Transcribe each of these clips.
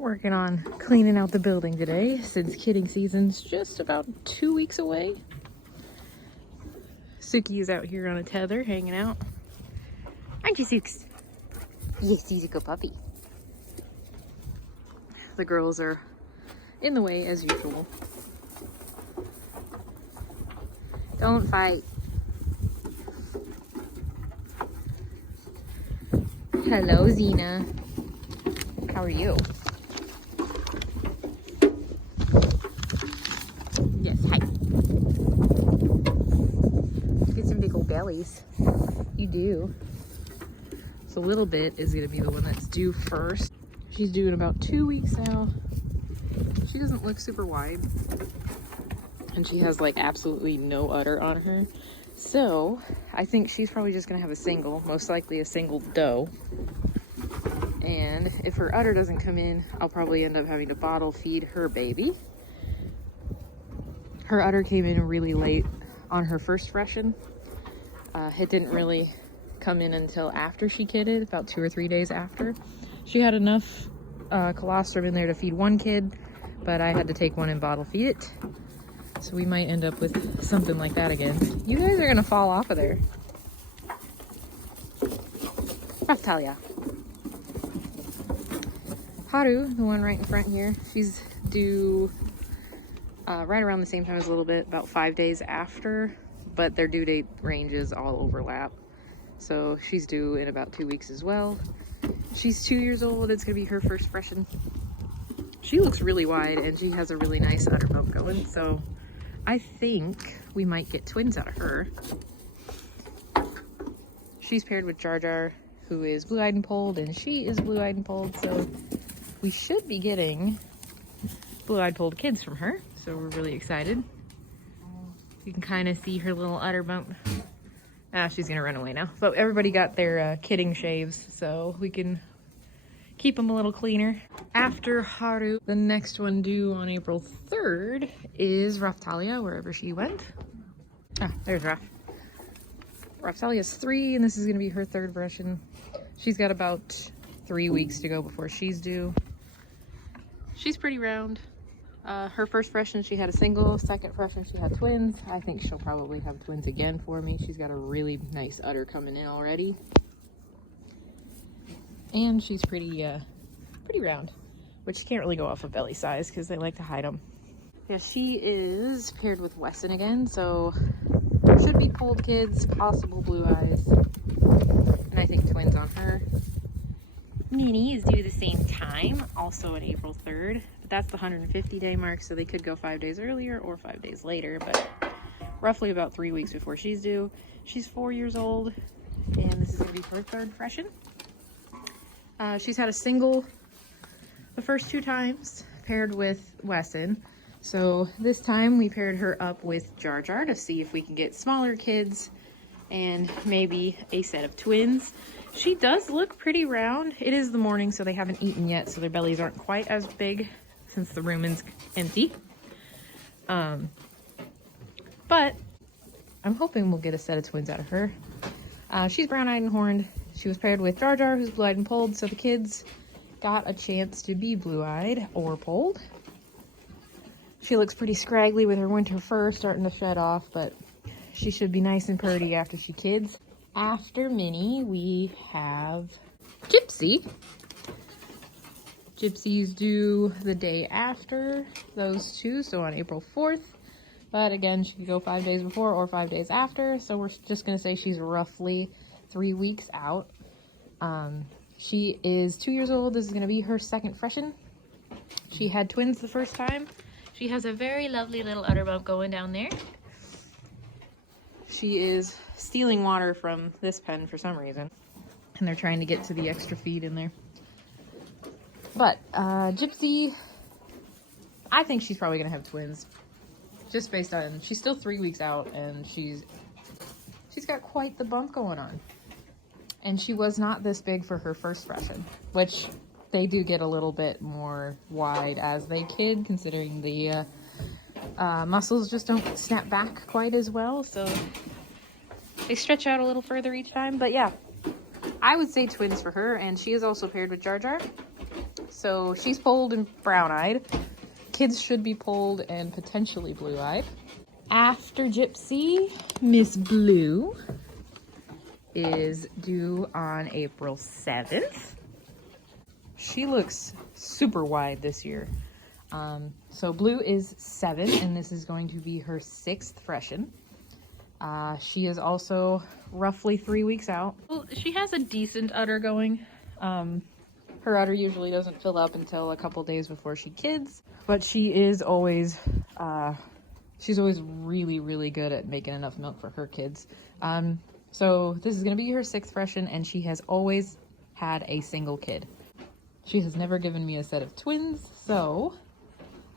Working on cleaning out the building today since kidding season's just about 2 weeks away. Suki is out here on a tether hanging out. Aren't you, Sukes? Yes, he's a good puppy. The girls are in the way as usual. Don't fight. Hello, Xena. How are you? Yes, hi. Get some big old bellies. You do. So Little Bit is gonna be the one that's due first. She's due in about 2 weeks now. She doesn't look super wide. And she has like absolutely no udder on her. So I think she's probably just gonna have a single, most likely a single doe. And if her udder doesn't come in, I'll probably end up having to bottle feed her baby. Her udder came in really late on her first freshen. It didn't really come in until after she kidded, about 2 or 3 days after. She had enough colostrum in there to feed one kid, but I had to take one and bottle feed it. So we might end up with something like that again. You guys are gonna fall off of there. Raphtalia. Haru, the one right in front here, she's due right around the same time as Little Bit, about 5 days after, but their due date ranges all overlap. So she's due in about 2 weeks as well. She's 2 years old. It's gonna be her first freshen. She looks really wide and she has a really nice udder bump going, so I think we might get twins out of her. She's paired with Jar Jar, who is blue-eyed and polled, and she is blue-eyed and polled, so we should be getting blue-eyed polled kids from her, so we're really excited. You can kind of see her little udder bump. Ah, she's gonna run away now. But everybody got their kidding shaves, so we can keep them a little cleaner. After Haru, the next one due on April 3rd is Raphtalia, wherever she went. Ah, there's Raph. Raphtalia's 3, and this is gonna be her 3rd freshen. She's got about 3 weeks to go before she's due. She's pretty round. Her first freshen, she had a single. Second freshen, she had twins. I think she'll probably have twins again for me. She's got a really nice udder coming in already. And she's pretty round, which you can't really go off of belly size because they like to hide them. Yeah, she is paired with Wesson again, so should be polled kids, possible blue eyes, and I think twins on her. Minnie is due the same time, also on April 3rd, but that's the 150-day mark, so they could go 5 days earlier or 5 days later, but roughly about 3 weeks before she's due. She's 4 years old, and this is gonna be her 3rd freshen. She's had a single the first 2 times, paired with Wesson. So this time we paired her up with Jar Jar to see if we can get smaller kids and maybe a set of twins. She does look pretty round. It is the morning, so they haven't eaten yet, so their bellies aren't quite as big since the room is empty. But I'm hoping we'll get a set of twins out of her. She's brown-eyed and horned. She was paired with Jar Jar, who's blue-eyed and polled, so the kids got a chance to be blue-eyed or polled. She looks pretty scraggly with her winter fur starting to shed off, but she should be nice and purty after she kids. After Minnie, we have Gypsy. Gypsy's due the day after those two, so on April 4th. But again, she could go 5 days before or 5 days after, so we're just gonna say she's roughly 3 weeks out. She is 2 years old. This is gonna be her 2nd freshen. She had twins the first time. She has a very lovely little udder bump going down there. She is stealing water from this pen for some reason, and they're trying to get to the extra feed in there. But Gypsy, I think she's probably gonna have twins, just based on she's still 3 weeks out, and she's got quite the bump going on. And she was not this big for her first freshen, which they do get a little bit more wide as they kid, considering the muscles just don't snap back quite as well, so they stretch out a little further each time. But yeah, I would say twins for her, and she is also paired with Jar Jar, So she's polled and brown-eyed. Kids should be polled and potentially blue-eyed. After Gypsy, Miss Blue is due on April 7th. She looks super wide this year. So Blue is 7, and this is going to be her 6th freshen. She is also roughly 3 weeks out. Well, she has a decent udder going. Her udder usually doesn't fill up until a couple days before she kids, but she is always, she's always really, really good at making enough milk for her kids. So this is going to be her 6th freshen, and she has always had a single kid. She has never given me a set of twins, so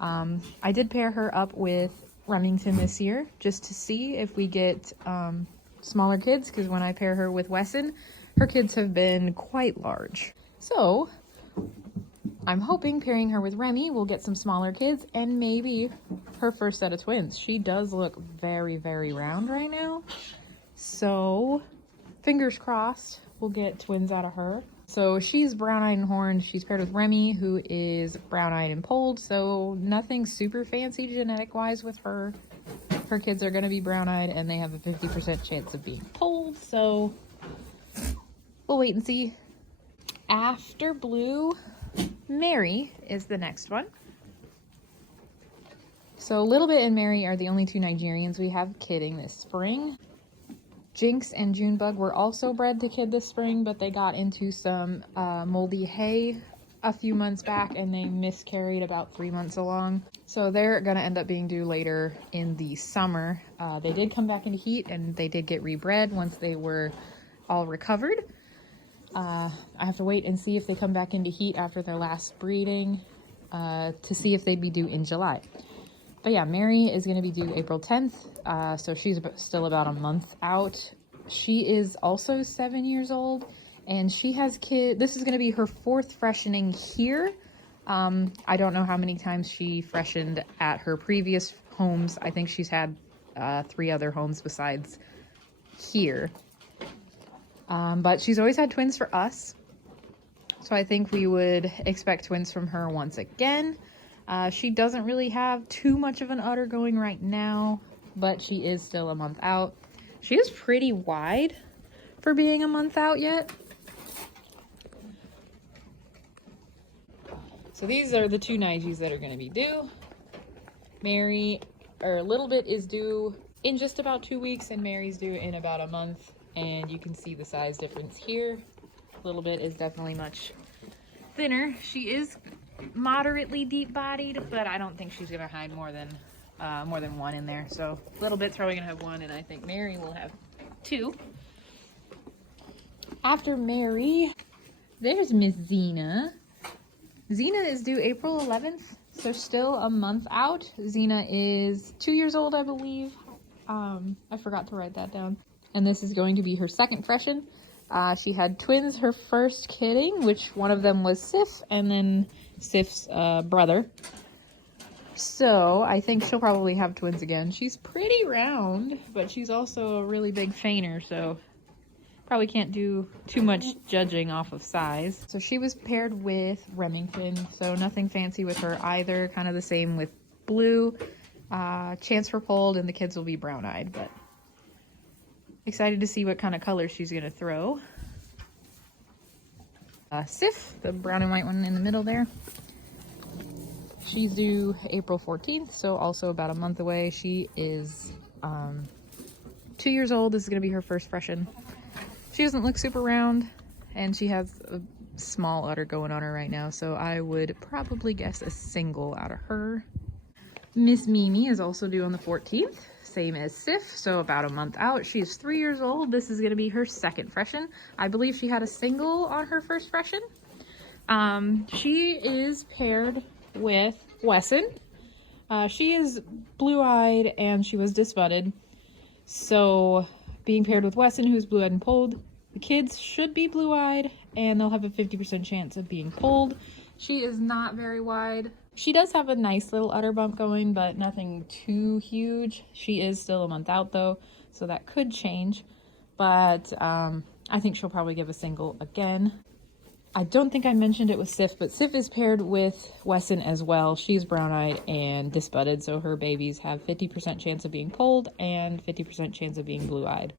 I did pair her up with Remington this year just to see if we get smaller kids, because when I pair her with Wesson, her kids have been quite large. So I'm hoping pairing her with Remy will get some smaller kids and maybe her first set of twins. She does look very, very round right now. So fingers crossed we'll get twins out of her. So she's brown-eyed and horned. She's paired with Remy, who is brown-eyed and polled. So nothing super fancy genetic-wise with her. Her kids are going to be brown-eyed and they have a 50% chance of being polled. So we'll wait and see. After Blue, Mary is the next one. So Little Bit and Mary are the only 2 Nigerians we have kidding this spring. Jinks and Junebug were also bred to kid this spring, but they got into some moldy hay a few months back and they miscarried about 3 months along. So they're going to end up being due later in the summer. They did come back into heat and they did get rebred once they were all recovered. I have to wait and see if they come back into heat after their last breeding to see if they'd be due in July. But yeah, Mary is going to be due April 10th, so she's still about a month out. She is also 7 years old, and she has kids. This is going to be her 4th freshening here. I don't know how many times she freshened at her previous homes. I think she's had 3 other homes besides here. But she's always had twins for us, so I think we would expect twins from her once again. She doesn't really have too much of an udder going right now, but she is still a month out. She is pretty wide for being a month out yet. So these are the 2 Nigis that are going to be due. Little Bit is due in just about 2 weeks, and Mary's due in about a month. And you can see the size difference here. Little Bit is definitely much thinner. She is moderately deep-bodied, but I don't think she's gonna hide more than 1 in there. So Little Bit's probably gonna have 1, and I think Mary will have 2. After Mary, there's Miss Xena. Xena is due April 11th, so still a month out. Xena is 2 years old, I believe. I forgot to write that down. And this is going to be her 2nd freshen. She had twins her first kidding, which one of them was Sif, and then Sif's brother. So I think she'll probably have twins again. She's pretty round, but she's also a really big fainer, so probably can't do too much judging off of size. So she was paired with Remington, so nothing fancy with her either. Kind of the same with Blue. Chance for polled, and the kids will be brown-eyed, but excited to see what kind of color she's going to throw. Sif, the brown and white one in the middle there. She's due April 14th, so also about a month away. She is 2 years old. This is going to be her 1st freshen. She doesn't look super round, and she has a small udder going on her right now, so I would probably guess a single out of her. Miss Mimi is also due on the 14th. Same as Sif, so about a month out. She is 3 years old. This is going to be her 2nd freshen. I believe she had a single on her 1st freshen. She is paired with Wesson. She is blue-eyed and she was disbudded. So being paired with Wesson, who's blue-eyed and polled, the kids should be blue-eyed and they'll have a 50% chance of being polled. She is not very wide. She does have a nice little udder bump going, but nothing too huge. She is still a month out though, so that could change. But I think she'll probably give a single again. I don't think I mentioned it with Sif, but Sif is paired with Wesson as well. She's brown-eyed and disbudded, so her babies have 50% chance of being polled and 50% chance of being blue-eyed.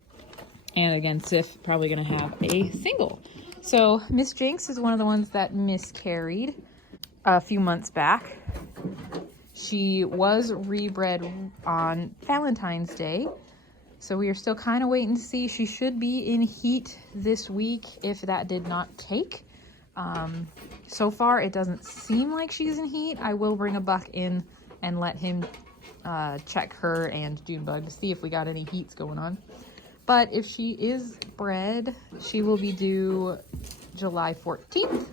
And again, Sif probably going to have a single. So Miss Jinks is one of the ones that miscarried a few months back. She was rebred on Valentine's Day, so we are still kind of waiting to see. She should be in heat this week if that did not take. So far it doesn't seem like she's in heat. I will bring a buck in and let him check her and Junebug to see if we got any heats going on. But if she is bred, she will be due July 14th.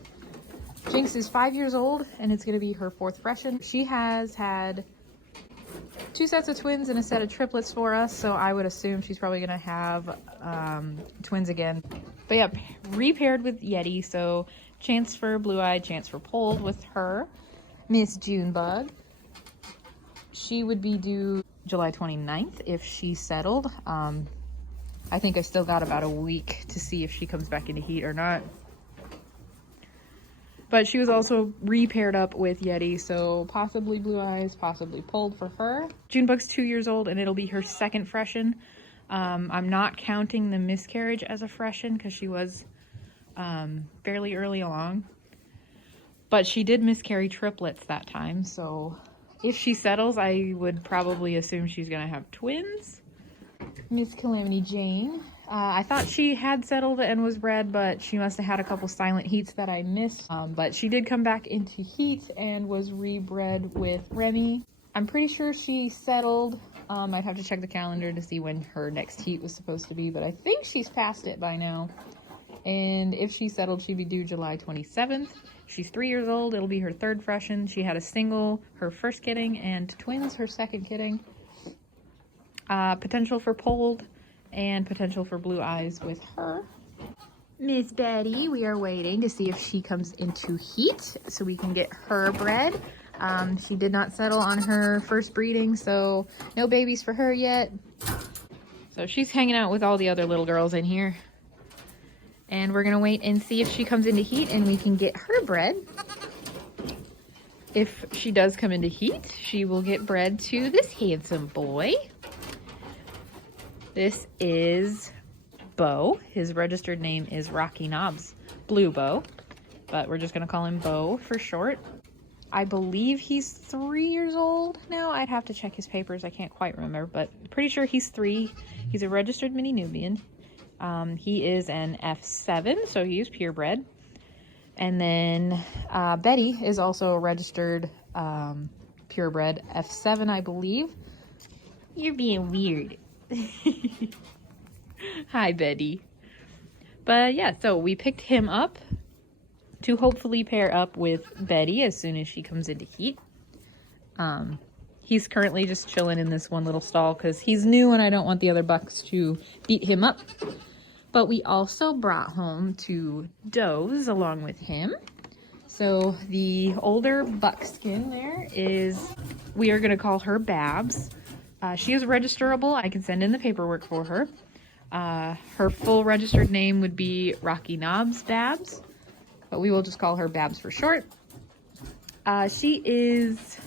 Jinx is 5 years old and it's going to be her 4th freshen. She has had 2 sets of twins and a set of triplets for us, so I would assume she's probably going to have twins again. But yeah, repaired with Yeti, so chance for blue-eyed, chance for polled with her. Miss Junebug, she would be due July 29th if she settled. I think I still got about a week to see if she comes back into heat or not. But she was also repaired up with Yeti, so possibly blue eyes, possibly polled for her. Junebug's 2 years old and it'll be her 2nd freshen. I'm not counting the miscarriage as a freshen because she was fairly early along. But she did miscarry triplets that time, so if she settles, I would probably assume she's gonna have twins. Miss Calamity Jane. I thought she had settled and was bred, but she must have had a couple silent heats that I missed. But she did come back into heat and was rebred with Remy. I'm pretty sure she settled. I'd have to check the calendar to see when her next heat was supposed to be, but I think she's past it by now. And if she settled, she'd be due July 27th. She's 3 years old. It'll be her 3rd freshen. She had a single, her 1st kidding, and twins, her 2nd kidding. Potential for polled and potential for blue eyes with her. Miss Betty, we are waiting to see if she comes into heat so we can get her bred. She did not settle on her 1st breeding, so no babies for her yet. So she's hanging out with all the other little girls in here. And we're gonna wait and see if she comes into heat and we can get her bred. If she does come into heat, she will get bred to this handsome boy. This is Bo. His registered name is Rocky Knobs Blue Bo, but we're just gonna call him Bo for short. I believe he's 3 years old now. I'd have to check his papers. I can't quite remember, but pretty sure he's 3. He's a registered mini Nubian. He is an F7, so he is purebred. And then Betty is also a registered purebred F7, I believe. You're being weird. Hi, Betty. But yeah, so we picked him up to hopefully pair up with Betty as soon as she comes into heat. He's currently just chilling in this one little stall because he's new and I don't want the other bucks to beat him up. But we also brought home 2 does along with him. So the older buckskin there is, we are going to call her Babs. She is registerable. I can send in the paperwork for her. Her full registered name would be Rocky Knobs Babs, but we will just call her Babs for short. She is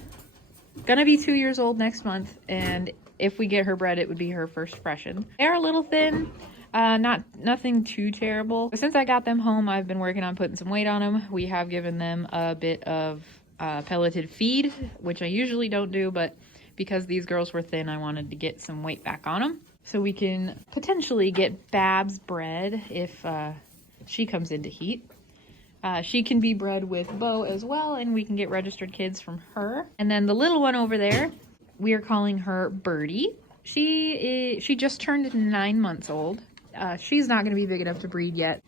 gonna be 2 years old next month, and if we get her bred, it would be her 1st freshen. They're a little thin, nothing too terrible. But since I got them home, I've been working on putting some weight on them. We have given them a bit of pelleted feed, which I usually don't do, but because these girls were thin, I wanted to get some weight back on them. So we can potentially get Babs bred if she comes into heat. She can be bred with Bo as well, and we can get registered kids from her. And then the little one over there, we are calling her Birdie. She just turned 9 months old. She's not going to be big enough to breed yet.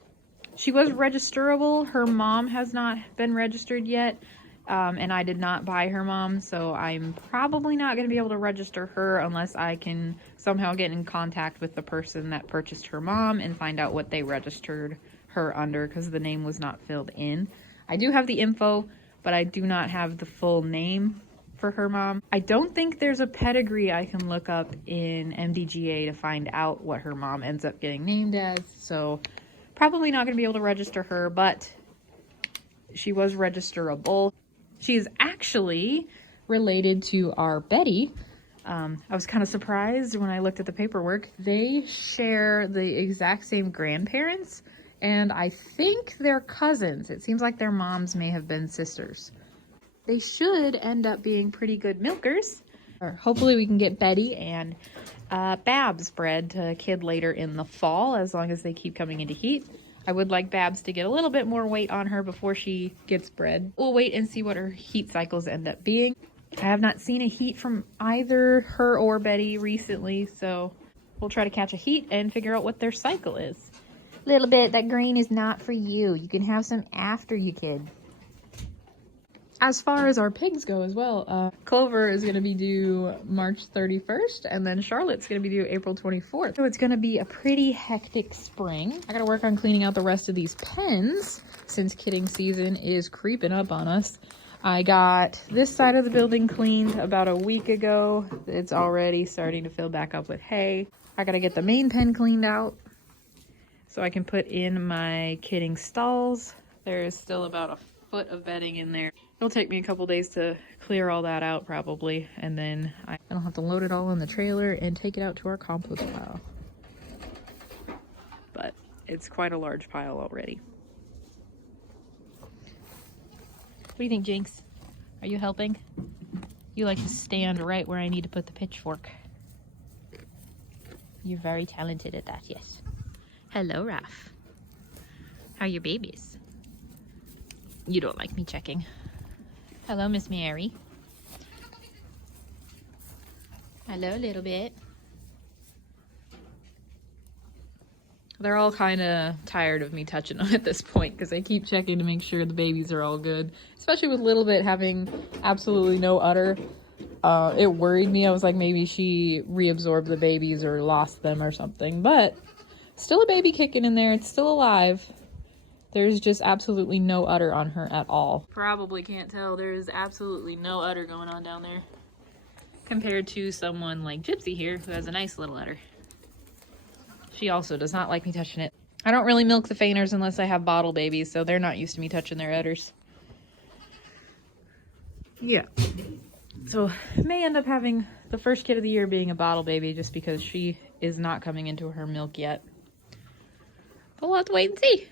She was registerable. Her mom has not been registered yet. And I did not buy her mom, so I'm probably not going to be able to register her unless I can somehow get in contact with the person that purchased her mom and find out what they registered her under, because the name was not filled in. I do have the info, but I do not have the full name for her mom. I don't think there's a pedigree I can look up in MDGA to find out what her mom ends up getting named as, so probably not going to be able to register her, but she was registerable. She is actually related to our Betty. I was kind of surprised when I looked at the paperwork. They share the exact same grandparents, and I think they're cousins. It seems like their moms may have been sisters. They should end up being pretty good milkers. Or hopefully we can get Betty and Babs bred to a kid later in the fall, as long as they keep coming into heat. I would like Babs to get a little bit more weight on her before she gets bred. We'll wait and see what her heat cycles end up being. I have not seen a heat from either her or Betty recently, so we'll try to catch a heat and figure out what their cycle is. Little bit, that green is not for you. You can have some after you, kid. As far as our pigs go as well, Clover is going to be due March 31st, and then Charlotte's going to be due April 24th. So it's going to be a pretty hectic spring. I got to work on cleaning out the rest of these pens since kidding season is creeping up on us. I got this side of the building cleaned about a week ago. It's already starting to fill back up with hay. I got to get the main pen cleaned out so I can put in my kidding stalls. There is still about a foot of bedding in there. It'll take me a couple days to clear all that out probably, and then I'll have to load it all in the trailer and take it out to our compost pile. But it's quite a large pile already. What do you think, Jinx? Are you helping? You like to stand right where I need to put the pitchfork. You're very talented at that, yes. Hello, Raph. How are your babies? You don't like me checking. Hello, Miss Mary. Hello, little bit. They're all kind of tired of me touching them at this point because they keep checking to make sure the babies are all good. Especially with Little Bit having absolutely no udder. It worried me. I was like, maybe she reabsorbed the babies or lost them or something. But still a baby kicking in there. It's still alive. There's just absolutely no udder on her at all. Probably can't tell. There's absolutely no udder going on down there. Compared to someone like Gypsy here who has a nice little udder. She also does not like me touching it. I don't really milk the fainers unless I have bottle babies, so they're not used to me touching their udders. Yeah. So may end up having the first kid of the year being a bottle baby just because she is not coming into her milk yet. But we'll have to wait and see.